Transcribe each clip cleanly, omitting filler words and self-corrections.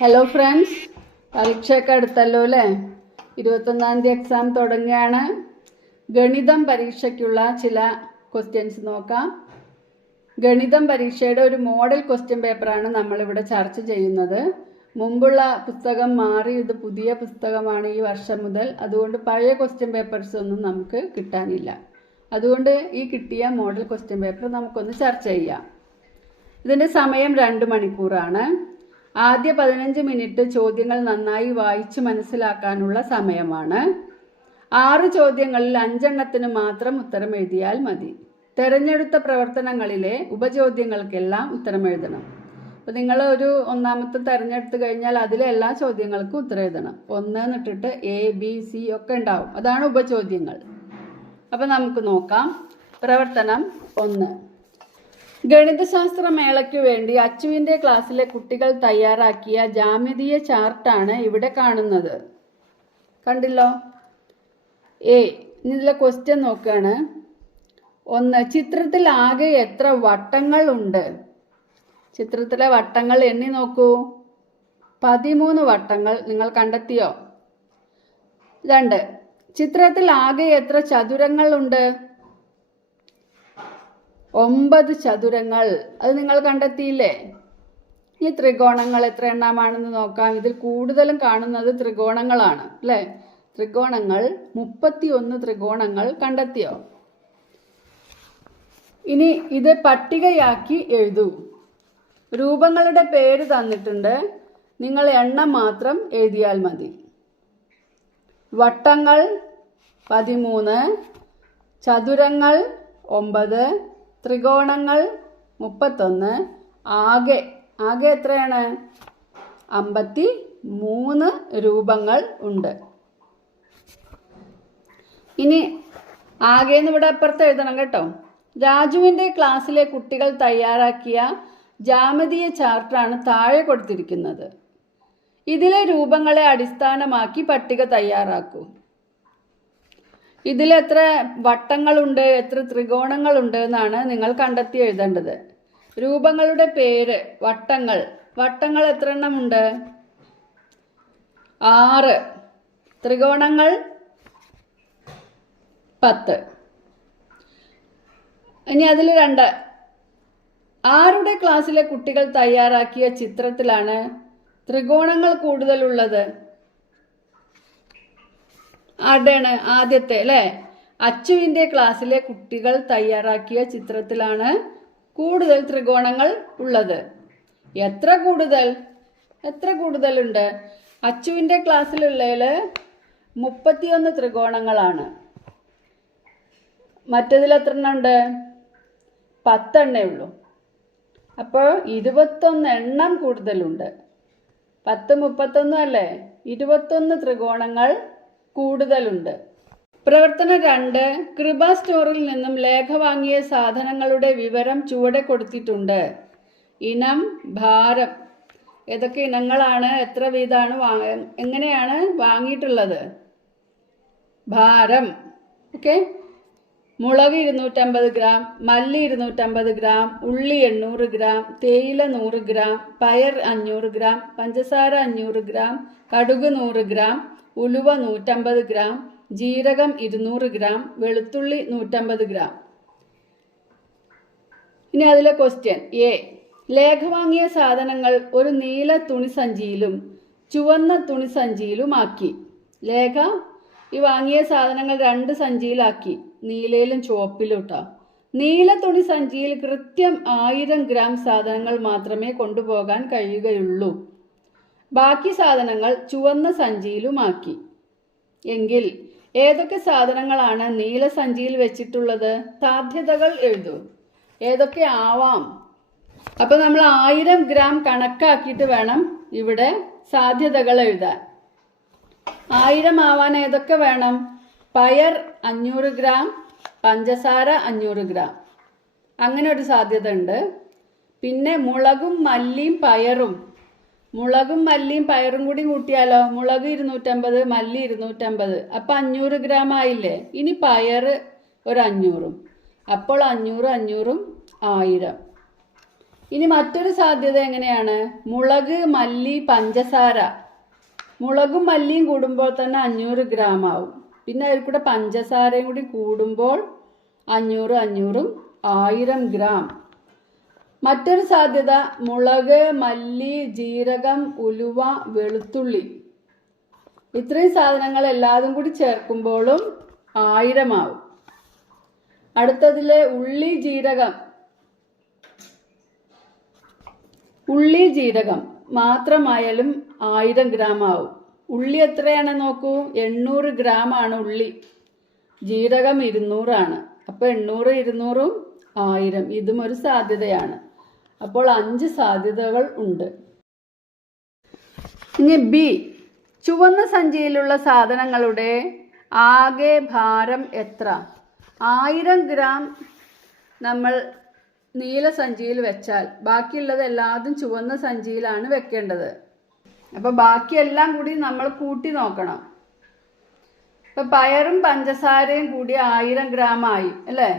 Hello friends, പരീക്ഷയൊക്കെ അടുത്തല്ലോ അല്ലേ? 21-ാം തീയതി exam തുടങ്ങുകയാണ്. ഗണിതം പരീക്ഷയ്ക്കുള്ള ചില ക്വസ്റ്റ്യൻസ് നോക്കാം. ഗണിതം പരീക്ഷയുടെ ഒരു മോഡൽ ക്വസ്റ്റ്യൻ പേപ്പറാണ് നമ്മളിവിടെ ചർച്ച ചെയ്യുന്നത്. മുമ്പുള്ള പുസ്തകം മാറി ഇത് പുതിയ പുസ്തകമാണ് ഈ വർഷം മുതൽ. അതുകൊണ്ട് പഴയ ക്വസ്റ്റ്യൻ പേപ്പേഴ്സ് ഒന്നും നമുക്ക് കിട്ടാനില്ല. അതുകൊണ്ട് ഈ കിട്ടിയ മോഡൽ ക്വസ്റ്റ്യൻ പേപ്പർ നമുക്കൊന്ന് ചർച്ച ചെയ്യാം. ഇതിൻ്റെ സമയം 2 മണിക്കൂറാണ്. ആദ്യ 15 മിനിറ്റ് ചോദ്യങ്ങൾ നന്നായി വായിച്ച് മനസ്സിലാക്കാനുള്ള സമയമാണ്. 6 ചോദ്യങ്ങളിൽ 5 എണ്ണത്തിന് മാത്രം ഉത്തരം എഴുതിയാൽ മതി. തെരഞ്ഞെടുത്ത പ്രവർത്തനങ്ങളിലെ ഉപചോദ്യങ്ങൾക്കെല്ലാം ഉത്തരം എഴുതണം. അപ്പോൾ നിങ്ങൾ ഒരു ഒന്നാമത്തെ തിരഞ്ഞെടുത്ത് കഴിഞ്ഞാൽ അതിലെ എല്ലാ ചോദ്യങ്ങൾക്കും ഉത്തരം എഴുതണം. 1 എന്നിട്ടിട്ട് A, B, C ഒക്കെ ഉണ്ടാവും. അതാണ് ഉപചോദ്യങ്ങൾ. അപ്പോൾ നമുക്ക് നോക്കാം. പ്രവർത്തനം 1. ഗണിതശാസ്ത്ര മേളയ്ക്കു വേണ്ടി അച്ചുവിൻ്റെ ക്ലാസ്സിലെ കുട്ടികൾ തയ്യാറാക്കിയ ജാമിതീയ ചാർട്ടാണ് ഇവിടെ കാണുന്നത്. കണ്ടില്ലോ? ഇതിലെ ക്വസ്റ്റ്യൻ നോക്കുകയാണ്. 1. ചിത്രത്തിൽ ആകെ എത്ര വട്ടങ്ങൾ ഉണ്ട്? ചിത്രത്തിലെ വട്ടങ്ങൾ എണ്ണി നോക്കൂ. 13 വട്ടങ്ങൾ നിങ്ങൾ കണ്ടെത്തിയോ? 2. ചിത്രത്തിൽ ആകെ എത്ര ചതുരങ്ങൾ ഉണ്ട്? 9 ചതുരങ്ങൾ. അത് നിങ്ങൾ കണ്ടെത്തിയില്ലേ? ഈ ത്രികോണങ്ങൾ എത്ര എണ്ണമാണെന്ന് നോക്കാം. ഇതിൽ കൂടുതലും കാണുന്നത് ത്രികോണങ്ങളാണ് അല്ലേ? ത്രികോണങ്ങൾ 31 ത്രികോണങ്ങൾ കണ്ടെത്തിയോ? ഇനി ഇത് പട്ടികയാക്കി എഴുതൂ. രൂപങ്ങളുടെ പേര് തന്നിട്ടുണ്ട്. നിങ്ങൾ എണ്ണം മാത്രം എഴുതിയാൽ മതി. വട്ടങ്ങൾ 13, ചതുരങ്ങൾ 9, ത്രികോണങ്ങൾ 31. ആകെ എത്രയാണ്? 53 രൂപങ്ങൾ ഉണ്ട്. ഇനി ആകെ എന്ന് ഇവിടെ അപ്പുറത്ത് എഴുതണം കേട്ടോ. രാജുവിൻ്റെ ക്ലാസ്സിലെ കുട്ടികൾ തയ്യാറാക്കിയ ജാമിതീയ ചാർട്ടാണ് താഴെ കൊടുത്തിരിക്കുന്നത്. ഇതിലെ രൂപങ്ങളെ അടിസ്ഥാനമാക്കി പട്ടിക തയ്യാറാക്കൂ. ഇതിൽ എത്ര വട്ടങ്ങളുണ്ട്, എത്ര ത്രികോണങ്ങളുണ്ട് എന്നാണ് നിങ്ങൾ കണ്ടെത്തി എഴുതേണ്ടത്. രൂപങ്ങളുടെ പേര്. വട്ടങ്ങൾ എത്ര എണ്ണമുണ്ട്? 6. ത്രികോണങ്ങൾ 10. ഇനി അതിൽ 2. ആരുടെ ക്ലാസ്സിലെ കുട്ടികൾ തയ്യാറാക്കിയ ചിത്രത്തിലാണ് ത്രികോണങ്ങൾ കൂടുതലുള്ളത്? ആരുടെയാണ്? ആദ്യത്തെ അല്ലേ? അച്ചുവിൻ്റെ ക്ലാസ്സിലെ കുട്ടികൾ തയ്യാറാക്കിയ ചിത്രത്തിലാണ് കൂടുതൽ ത്രികോണങ്ങൾ ഉള്ളത്. എത്ര കൂടുതലുണ്ട്? അച്ചുവിൻ്റെ ക്ലാസ്സിലുള്ളതിൽ 31 ത്രികോണങ്ങളാണ്. മറ്റതിൽ എത്ര എണ്ണം ഉണ്ട്? 10 എണ്ണേ ഉള്ളൂ. അപ്പോൾ 21 എണ്ണം കൂടുതലുണ്ട്. 10 31 അല്ലേ? 21 ത്രികോണങ്ങൾ കൂടുതലുണ്ട്. പ്രവർത്തനം 2. കൃപ സ്റ്റോറിൽ നിന്നും ലേഖ വാങ്ങിയ സാധനങ്ങളുടെ വിവരം ചുവടെ കൊടുത്തിട്ടുണ്ട്. ഇനം, ഭാരം. ഏതൊക്കെ ഇനങ്ങളാണ്, എത്ര വീതമാണ്, എങ്ങനെയാണ് വാങ്ങിയിട്ടുള്ളത്? ഭാരം. ഓക്കെ. മുളക് 250 ഗ്രാം, മല്ലി 250 ഗ്രാം, ഉള്ളി 800 ഗ്രാം, തേയില 100 ഗ്രാം, പയർ 500 ഗ്രാം, പഞ്ചസാര 500 ഗ്രാം, കടുക് 100 ഗ്രാം, ഉലുവ 150 ഗ്രാം, ജീരകം 200 ഗ്രാം, വെളുത്തുള്ളി 150 ഗ്രാം. ഇനി അതിലെ ക്വസ്റ്റ്യൻ. ലേഖ വാങ്ങിയ സാധനങ്ങൾ ഒരു നീല തുണിസഞ്ചിയിലും ചുവന്ന തുണിസഞ്ചിയിലുമാക്കി. ലേഖ ഈ വാങ്ങിയ സാധനങ്ങൾ 2 സഞ്ചിയിലാക്കി, നീലയിലും ചുവപ്പിലും ഇട്ടോ. നീല തുണി സഞ്ചിയിൽ കൃത്യം 1000 ഗ്രാം സാധനങ്ങൾ മാത്രമേ കൊണ്ടുപോകാൻ കഴിയുകയുള്ളൂ. ബാക്കി സാധനങ്ങൾ ചുവന്ന സഞ്ചിയിലുമാക്കി. എങ്കിൽ ഏതൊക്കെ സാധനങ്ങളാണ് നീല സഞ്ചിയിൽ വെച്ചിട്ടുള്ളത്? സാധ്യതകൾ എഴുതൂ. ഏതൊക്കെ ആവാം? അപ്പോൾ നമ്മൾ 1000 ഗ്രാം കണക്കാക്കിയിട്ട് വേണം ഇവിടെ സാധ്യതകൾ എഴുതാൻ. 1000 ആവാൻ ഏതൊക്കെ വേണം? പയർ 500 ഗ്രാം, പഞ്ചസാര 500 ഗ്രാം. അങ്ങനെ ഒരു സാധ്യത ഉണ്ട്. പിന്നെ മുളകും മല്ലിയും പയറും കൂടി കൂട്ടിയാലോ? മുളക് 250, മല്ലി 250. അപ്പം 500 ഗ്രാം ആയില്ലേ? ഇനി പയർ ഒരു 500. അപ്പോൾ 500 1000. ഇനി മറ്റൊരു സാധ്യത എങ്ങനെയാണ്? മുളക്, മല്ലി, പഞ്ചസാര. മുളകും മല്ലിയും കൂടുമ്പോൾ തന്നെ 500 ഗ്രാം ആവും. പിന്നെ അതിൽ കൂടെ പഞ്ചസാരയും കൂടി കൂടുമ്പോൾ 500, 500ഉം 1000 ഗ്രാം. മറ്റൊരു സാധ്യത മുളക്, മല്ലി, ജീരകം, ഉലുവ, വെളുത്തുള്ളി. ഇത്രയും സാധനങ്ങൾ എല്ലാതും കൂടി ചേർക്കുമ്പോഴും 1000 ആവും. അടുത്തതിലെ ഉള്ളി, ജീരകം മാത്രമായാലും 1000 ഗ്രാം ആവും. ഉള്ളി എത്രയാണ് നോക്കൂ, 800 ഗ്രാം ആണ് ഉള്ളി. ജീരകം 200 ആണ്. അപ്പോൾ 800, 200ഉം 1000. ഇതും ഒരു സാധ്യതയാണ്. അപ്പോൾ 5 സാധ്യതകൾ ഉണ്ട്. ഇനി ബി, ചുവന്ന സഞ്ചിയിലുള്ള സാധനങ്ങളുടെ ആകെ ഭാരം എത്ര? 1000 ഗ്രാം നമ്മൾ നീല സഞ്ചിയിൽ വെച്ചാൽ ബാക്കിയുള്ളത് എല്ലാതും ചുവന്ന സഞ്ചിയിലാണ് വെക്കേണ്ടത്. അപ്പോൾ ബാക്കിയെല്ലാം കൂടി നമ്മൾ കൂട്ടി നോക്കണം. ഇപ്പം പയറും പഞ്ചസാരയും കൂടി 1000 ഗ്രാം ആയി അല്ലേ?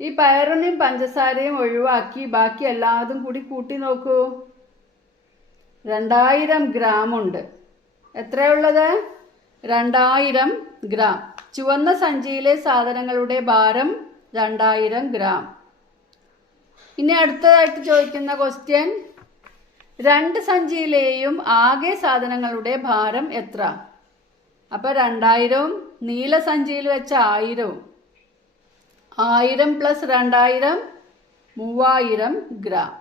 ഈ പയറിനെയും പഞ്ചസാരയും ഒഴിവാക്കി ബാക്കി എല്ലാതും കൂടി കൂട്ടി നോക്കൂ. 2000 ഗ്രാം ഉണ്ട്. എത്രയുള്ളത്? 2000 ഗ്രാം. ചുവന്ന സഞ്ചിയിലെ സാധനങ്ങളുടെ ഭാരം 2000 ഗ്രാം. ഇനി അടുത്തതായിട്ട് ചോദിക്കുന്ന ക്വസ്റ്റ്യൻ, 2 സഞ്ചിയിലെയും ആകെ സാധനങ്ങളുടെ ഭാരം എത്ര? അപ്പോൾ 2000ഉം നീല സഞ്ചിയിൽ വെച്ച 1000ഉം 1000 പ്ലസ് 2000 3000 ഗ്രാം.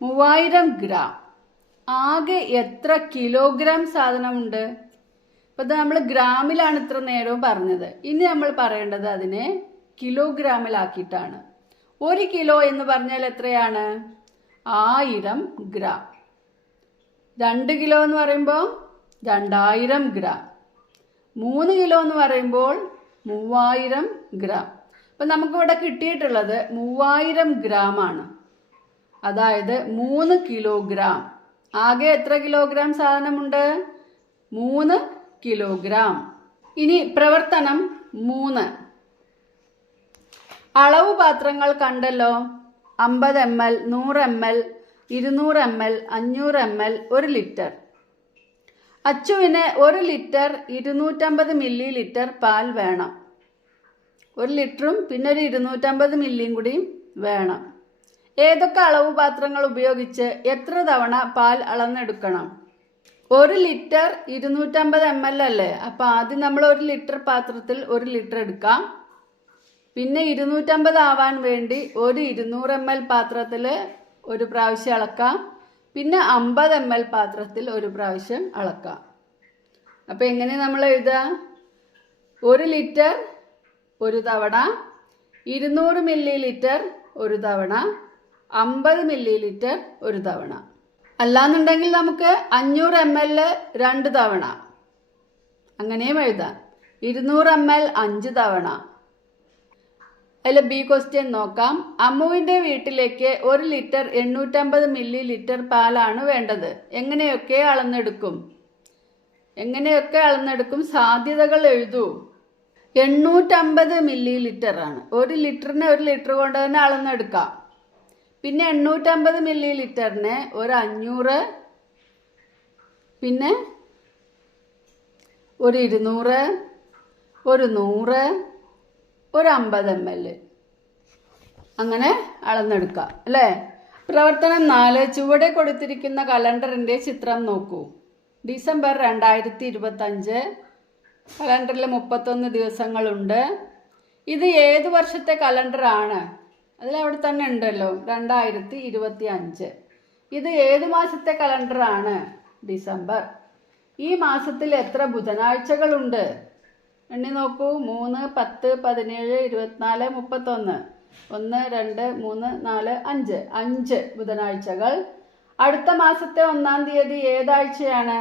3000 ഗ്രാം. ആകെ എത്ര കിലോഗ്രാം സാധനമുണ്ട്? ഇപ്പം ഇത് നമ്മൾ ഗ്രാമിലാണ് ഇത്ര നേരവും പറഞ്ഞത്. ഇനി നമ്മൾ പറയേണ്ടത് അതിനെ കിലോഗ്രാമിലാക്കിയിട്ടാണ്. 1 കിലോ എന്ന് പറഞ്ഞാൽ എത്രയാണ്? 1000 ഗ്രാം. 2 കിലോ എന്ന് പറയുമ്പോൾ 2000 ഗ്രാം. 3 കിലോ എന്ന് പറയുമ്പോൾ 3000 ഗ്രാം. അപ്പം നമുക്കിവിടെ കിട്ടിയിട്ടുള്ളത് 3000 ഗ്രാം ആണ്. അതായത് 3 കിലോഗ്രാം. ആകെ എത്ര കിലോഗ്രാം സാധനമുണ്ട്? 3 കിലോഗ്രാം. ഇനി പ്രവർത്തനം 3. അളവ് പാത്രങ്ങൾ കണ്ടല്ലോ. 50 ml, 100 ml, 200 ml, 500 ml, 1 litre. അച്ചുവിന് 1 ലിറ്റർ 250 മില്ലി ലിറ്റർ പാൽ വേണം. 1 ലിറ്ററും പിന്നെ ഒരു 250 മില്ലിയും കൂടി വേണം. ഏതൊക്കെ അളവ് പാത്രങ്ങൾ ഉപയോഗിച്ച് എത്ര തവണ പാൽ അളന്നെടുക്കണം? 1 ലിറ്റർ 250 ml അല്ലേ? അപ്പം ആദ്യം നമ്മൾ 1 ലിറ്റർ പാത്രത്തിൽ 1 ലിറ്റർ എടുക്കാം. പിന്നെ 250 ആവാൻ വേണ്ടി ഒരു 200 ml പാത്രത്തിൽ 1 പ്രാവശ്യം അളക്കാം. പിന്നെ 50 ml പാത്രത്തിൽ 1 പ്രാവശ്യം അളക്കാം. അപ്പം എങ്ങനെ നമ്മൾ എഴുതുക? 1 ലിറ്റർ 1 തവണ, 200 മില്ലി ലിറ്റർ 1 തവണ, 50 മില്ലി ലിറ്റർ 1 തവണ. അല്ലാന്നുണ്ടെങ്കിൽ നമുക്ക് 500 ml 2 തവണ, അങ്ങനെയും എഴുതാം. 200 ml 5 തവണ. അതിൽ ബി ക്വസ്റ്റ്യൻ നോക്കാം. അമ്മുവിൻ്റെ വീട്ടിലേക്ക് 1 ലിറ്റർ 850 മില്ലി ലിറ്റർ പാലാണ് വേണ്ടത്. എങ്ങനെയൊക്കെ അളന്നെടുക്കും? സാധ്യതകൾ എഴുതൂ. 850 മില്ലി ലിറ്റർ ആണ്. 1 ലിറ്ററിനെ 1 ലിറ്റർ കൊണ്ട് തന്നെ അളന്നെടുക്കാം. പിന്നെ 850 മില്ലി ലിറ്ററിന് ഒരു 500, പിന്നെ ഒരു 200, ഒരു 100, ഒരു 50 ml അങ്ങനെ അളന്നെടുക്കാം അല്ലേ? പ്രവർത്തനം 4. ചുവടെ കൊടുത്തിരിക്കുന്ന കലണ്ടറിൻ്റെ ചിത്രം നോക്കൂ. ഡിസംബർ 2025. കലണ്ടറിൽ 31 ദിവസങ്ങളുണ്ട്. ഇത് ഏത് വർഷത്തെ കലണ്ടറാണ്? അതിലവിടെ തന്നെ ഉണ്ടല്ലോ, 2025. ഇത് ഏത് മാസത്തെ കലണ്ടറാണ്? ഡിസംബർ. ഈ മാസത്തിൽ എത്ര ബുധനാഴ്ചകളുണ്ട്? എണ്ണി നോക്കൂ. 3, 10, 17, 24, 31. 1, 2, 3, 4, 5. 5 ബുധനാഴ്ചകൾ. അടുത്ത മാസത്തെ 1-ാം തീയതി ഏതാഴ്ചയാണ്?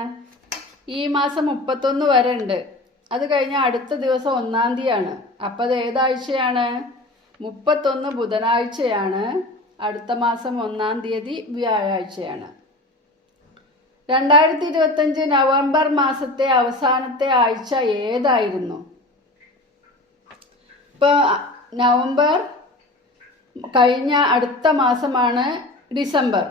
ഈ മാസം 31 വരെ ഉണ്ട്. അത് കഴിഞ്ഞാൽ അടുത്ത ദിവസം 1-ാം തീയതിയാണ്. അപ്പം അത് ഏതാഴ്ചയാണ്? 31 ബുധനാഴ്ചയാണ്. അടുത്ത മാസം 1-ാം തീയതി വ്യാഴാഴ്ചയാണ്. 2025 നവംബർ മാസത്തെ അവസാനത്തെ ആഴ്ച ഏതായിരുന്നു? ഇപ്പോൾ നവംബർ കഴിഞ്ഞ അടുത്ത മാസമാണ് ഡിസംബർ.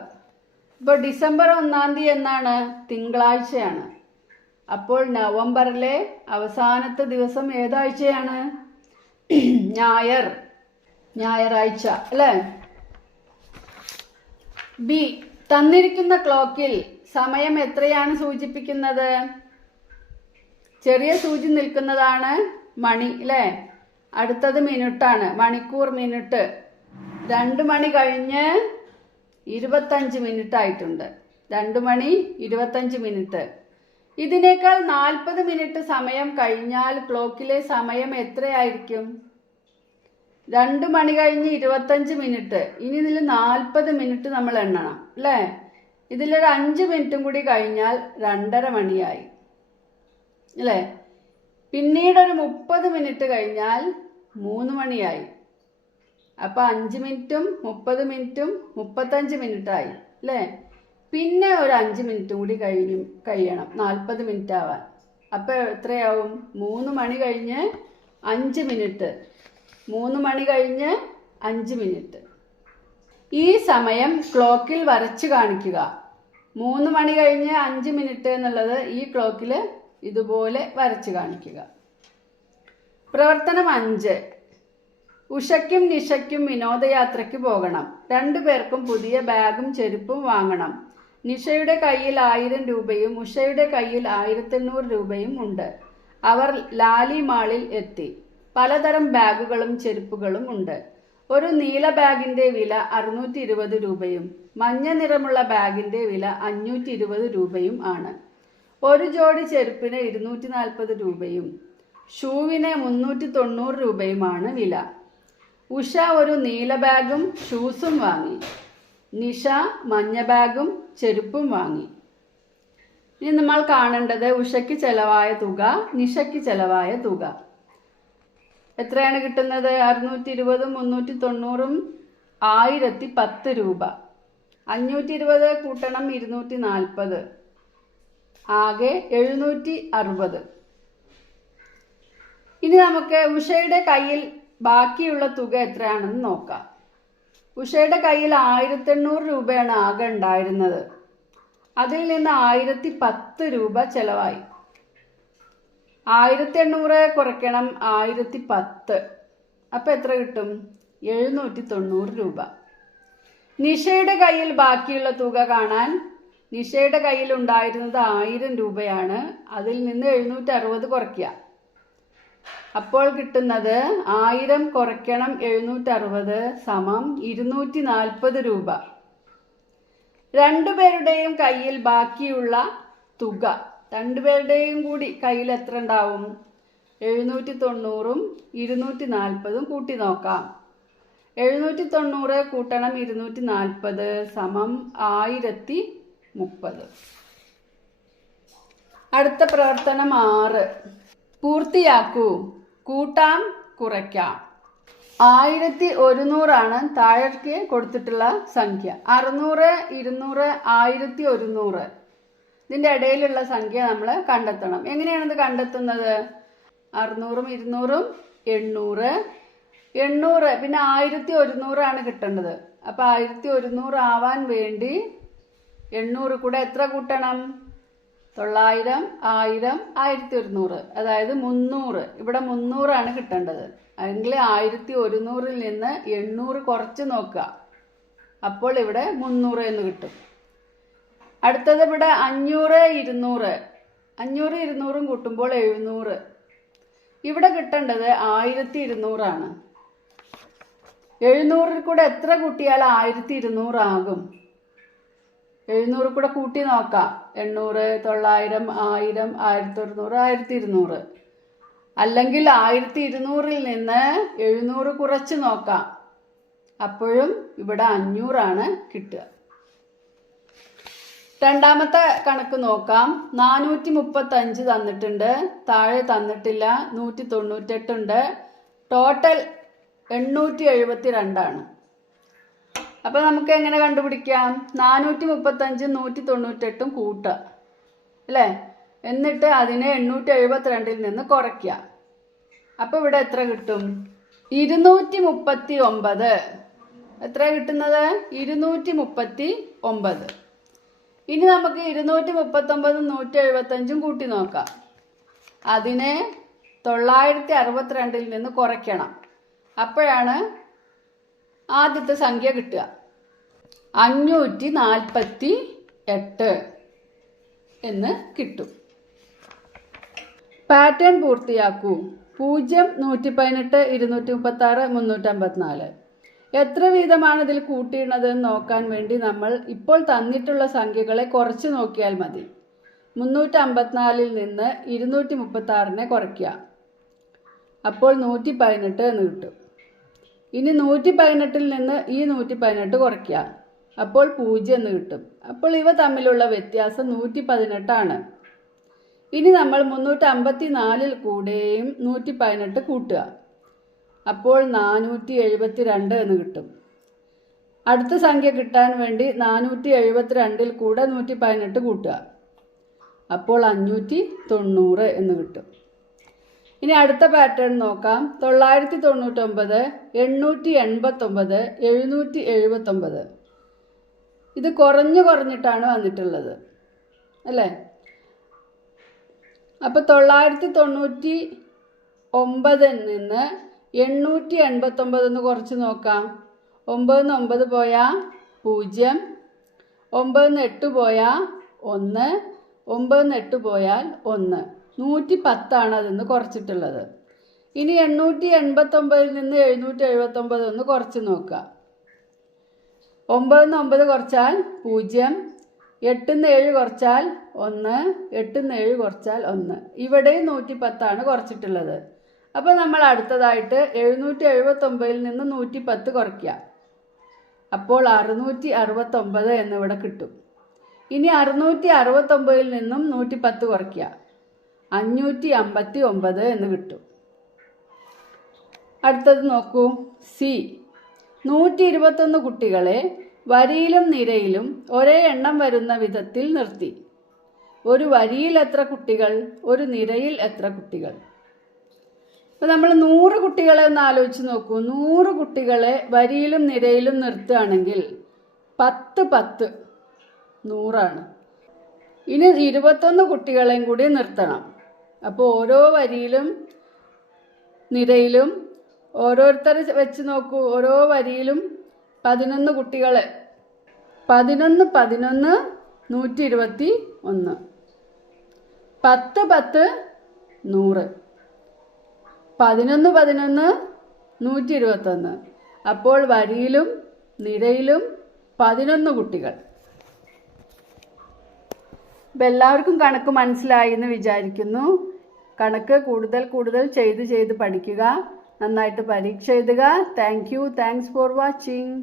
ഇപ്പോൾ ഡിസംബർ 1-ാം തീയതി എന്നാണ്? തിങ്കളാഴ്ചയാണ്. അപ്പോൾ നവംബറിലെ അവസാനത്തെ ദിവസം ഏതാഴ്ചയാണ്? ഞായറാഴ്ച അല്ലേ? ബി, തന്നിരിക്കുന്ന ക്ലോക്കിൽ സമയം എത്രയാണ് സൂചിപ്പിക്കുന്നത്? ചെറിയ സൂചി നിൽക്കുന്നതാണ് മണി അല്ലേ? അടുത്തത് മിനിറ്റാണ്, മണിക്കൂർ, മിനിറ്റ്. 2 മണി കഴിഞ്ഞ് 25 മിനിറ്റ് ആയിട്ടുണ്ട്. 2 മണി 25 മിനിറ്റ്. ഇതിനേക്കാൾ 40 മിനിറ്റ് സമയം കഴിഞ്ഞാൽ ക്ലോക്കിലെ സമയം എത്രയായിരിക്കും? 2 മണി കഴിഞ്ഞ് 25 മിനിറ്റ്. ഇനി ഇതിൽ 40 മിനിറ്റ് നമ്മൾ എണ്ണണം അല്ലേ? ഇതിലൊരു 5 മിനിറ്റും കൂടി കഴിഞ്ഞാൽ 2:30 മണിയായി അല്ലേ? പിന്നീടൊരു 30 മിനിറ്റ് കഴിഞ്ഞാൽ 3 മണിയായി. അപ്പോൾ 5 മിനിറ്റും 30 മിനിറ്റും 35 മിനിറ്റായി അല്ലേ? പിന്നെ ഒരു 5 മിനിറ്റും കൂടി കഴിയണം 40 മിനിറ്റ് ആവാൻ. അപ്പോൾ എത്രയാവും? 3 മണി കഴിഞ്ഞ് 5 മിനിറ്റ്. 3 മണി കഴിഞ്ഞ് 5 മിനിറ്റ്. ഈ സമയം ക്ലോക്കിൽ വരച്ച് കാണിക്കുക. 3 മണി കഴിഞ്ഞ് 5 മിനിറ്റ് എന്നുള്ളത് ഈ ക്ലോക്കിൽ ഇതുപോലെ വരച്ച് കാണിക്കുക. പ്രവർത്തനം 5. ഉഷയ്ക്കും നിഷയ്ക്കും വിനോദയാത്രയ്ക്ക് പോകണം. 2 പേർക്കും പുതിയ ബാഗും ചെരുപ്പും വാങ്ങണം. നിഷയുടെ കയ്യിൽ 1000 രൂപയും ഉഷയുടെ കയ്യിൽ 1800 രൂപയും ഉണ്ട്. അവർ ലാലി മാളിൽ എത്തി. പലതരം ബാഗുകളും ചെരുപ്പുകളും ഉണ്ട്. ഒരു നീല ബാഗിന്റെ വില 620 രൂപയും മഞ്ഞ നിറമുള്ള ബാഗിന്റെ വില 520 രൂപയും ആണ്. ഒരു ജോഡി ചെരുപ്പിന് 240 രൂപയും ഷൂവിന് 390 രൂപയുമാണ് വില. ഉഷ ഒരു നീല ബാഗും ഷൂസും വാങ്ങി. നിഷ മഞ്ഞ ബാഗും ചെരുപ്പും വാങ്ങി. ഇനി നമ്മൾ കാണേണ്ടത് ഉഷയ്ക്ക് ചെലവായ തുക, നിഷയ്ക്ക് ചെലവായ തുക. എത്രയാണ് കിട്ടുന്നത്? 620ഉം 390ഉം 1010 രൂപ. 520 കൂട്ടണം 240, ആകെ 760. ഇനി നമുക്ക് ഉഷയുടെ കയ്യിൽ ബാക്കിയുള്ള തുക എത്രയാണെന്ന് നോക്കാം. ഉഷയുടെ കയ്യിൽ 1800 രൂപയാണ് ആകെ ഉണ്ടായിരുന്നത്. അതിൽ നിന്ന് 1010 രൂപ ചെലവായി. 1800 കുറയ്ക്കണം 1010, അപ്പം എത്ര കിട്ടും? 790 രൂപ. നിഷയുടെ കയ്യിൽ ബാക്കിയുള്ള തുക കാണാൻ നിഷയുടെ കയ്യിൽ ഉണ്ടായിരുന്നത് 1000 രൂപയാണ്. അതിൽ നിന്ന് 760 കുറയ്ക്കുക. അപ്പോൾ കിട്ടുന്നത് 1000 കുറയ്ക്കണം 760 സമം 240 രൂപ. 2 പേരുടെയും കയ്യിൽ ബാക്കിയുള്ള തുക, 2 പേരുടെയും കൂടി കയ്യിൽ എത്ര ഉണ്ടാവും? 790ഉം 240ഉം കൂട്ടി നോക്കാം. 790 കൂട്ടണം 240 സമം 1030. അടുത്ത പ്രവർത്തനം 6. പൂർത്തിയാക്കൂ. കൂട്ടാം കുറയ്ക്കാം. 1100 താഴേക്ക് കൊടുത്തിട്ടുള്ള സംഖ്യ. 600, 200, 1100. ഇതിൻ്റെ ഇടയിലുള്ള സംഖ്യ നമ്മൾ കണ്ടെത്തണം. എങ്ങനെയാണിത് കണ്ടെത്തുന്നത്? 600ഉം 200ഉം 800, 800 പിന്നെ 1100 കിട്ടേണ്ടത്. അപ്പോൾ 1100 ആവാൻ വേണ്ടി 800 കൂടെ എത്ര കൂട്ടണം? 900, 1000, 1100, അതായത് 300. ഇവിടെ 300 കിട്ടേണ്ടത്. അല്ലെങ്കിൽ 1100ൽ നിന്ന് 800 കുറച്ച് നോക്കുക. അപ്പോൾ ഇവിടെ 300 എന്ന് കിട്ടും. അടുത്തത് ഇവിടെ 500, 200. 500, 200 കൂട്ടുമ്പോൾ 700. ഇവിടെ കിട്ടേണ്ടത് 1200. 700ൽ കൂടെ എത്ര കൂട്ടിയാൽ 1200 ആകും? 700 കൂടെ കൂട്ടി നോക്കാം. 800, 900, 1000, 1100, 1200. അല്ലെങ്കിൽ 1200ൽ നിന്ന് 700 കുറച്ച് നോക്കാം. അപ്പോഴും ഇവിടെ 500 കിട്ടുക. രണ്ടാമത്തെ കണക്ക് നോക്കാം. 435 തന്നിട്ടുണ്ട്, താഴെ തന്നിട്ടില്ല. 198 ഉണ്ട്. ടോട്ടൽ 872. അപ്പോൾ നമുക്ക് എങ്ങനെ കണ്ടുപിടിക്കാം? 435ഉം 198ഉം കൂട്ടുക അല്ലേ? എന്നിട്ട് അതിനെ 872ൽ നിന്ന് കുറയ്ക്കുക. അപ്പോൾ ഇവിടെ എത്ര കിട്ടും? 239. എത്ര കിട്ടുന്നത്? 239. ഇനി നമുക്ക് 239 175 കൂട്ടി നോക്കാം. അതിനെ 962 നിന്ന് കുറയ്ക്കണം. അപ്പോഴാണ് ആദ്യത്തെ സംഖ്യ കിട്ടുക. 548 എന്ന് കിട്ടും. പാറ്റേൺ പൂർത്തിയാക്കൂ. 0 118 236 354. എത്ര വീതമാണ് ഇതിൽ കൂട്ടിയിടുന്നതെന്ന് നോക്കാൻ വേണ്ടി നമ്മൾ ഇപ്പോൾ തന്നിട്ടുള്ള സംഖ്യകളെ കുറച്ച് നോക്കിയാൽ മതി. 354 നിന്ന് 236 കുറയ്ക്കുക. അപ്പോൾ 118 എന്ന് കിട്ടും. ഇനി 118 നിന്ന് ഈ 118 കുറയ്ക്കുക. അപ്പോൾ 0 എന്ന് കിട്ടും. അപ്പോൾ ഇവ തമ്മിലുള്ള വ്യത്യാസം 118 ആണ്. ഇനി നമ്മൾ 354 കൂടെയും 118 കൂട്ടുക. അപ്പോൾ 472 എന്ന് കിട്ടും. അടുത്ത സംഖ്യ കിട്ടാൻ വേണ്ടി 472 കൂടെ 118 കൂട്ടുക. അപ്പോൾ 590 എന്ന് കിട്ടും. ഇനി അടുത്ത പാറ്റേൺ നോക്കാം. 999 889 779. ഇത് കുറഞ്ഞിട്ടാണ് വന്നിട്ടുള്ളത് അല്ലേ? അപ്പോൾ 999 നിന്ന് 889 എന്ന് കുറച്ച് നോക്കാം. 9 9 പോയാൽ 0, 9 8 പോയാൽ 1, 9 8 പോയാൽ 1. 110 അതിന്ന് കുറച്ചിട്ടുള്ളത്. ഇനി 889 നിന്ന് 779 ഒന്ന് കുറച്ച് നോക്കുക. 9 9 കുറച്ചാൽ 0, 8 7 കുറച്ചാൽ 1, 8 7 കുറച്ചാൽ 1. ഇവിടെയും 110 കുറച്ചിട്ടുള്ളത്. അപ്പോൾ നമ്മൾ അടുത്തതായിട്ട് 779 നിന്ന് 110 കുറയ്ക്കുക. അപ്പോൾ 669 എന്നിവിടെ കിട്ടും. ഇനി 669 നിന്നും 110 കുറയ്ക്കുക. 559 എന്ന് കിട്ടും. അടുത്തത് നോക്കൂ. സി. 121 കുട്ടികളെ വരിയിലും നിരയിലും ഒരേ എണ്ണം വരുന്ന വിധത്തിൽ നിർത്തി. ഒരു വരിയിൽ എത്ര കുട്ടികൾ? ഒരു നിരയിൽ എത്ര കുട്ടികൾ? അപ്പോൾ നമ്മൾ 100 കുട്ടികളെ ഒന്ന് ആലോചിച്ച് നോക്കൂ. 100 കുട്ടികളെ വരിയിലും നിരയിലും നിർത്തുകയാണെങ്കിൽ 10 10 100ആണ്. ഇനി 21 കുട്ടികളെയും കൂടി നിർത്തണം. അപ്പോൾ ഓരോ വരിയിലും നിരയിലും ഓരോരുത്തരെ വെച്ച് നോക്കൂ. ഓരോ വരിയിലും 11 കുട്ടികളെ. 11 11 121. 10 10 100. 11 11 121. അപ്പോൾ വരിയിലും നിരയിലും 11 കുട്ടികൾ. ഇപ്പം എല്ലാവർക്കും കണക്ക് മനസ്സിലായി എന്ന് വിചാരിക്കുന്നു. കണക്ക് കൂടുതൽ ചെയ്ത് പഠിക്കുക. നന്നായിട്ട് പരീക്ഷ എഴുതുക. Thanks for watching.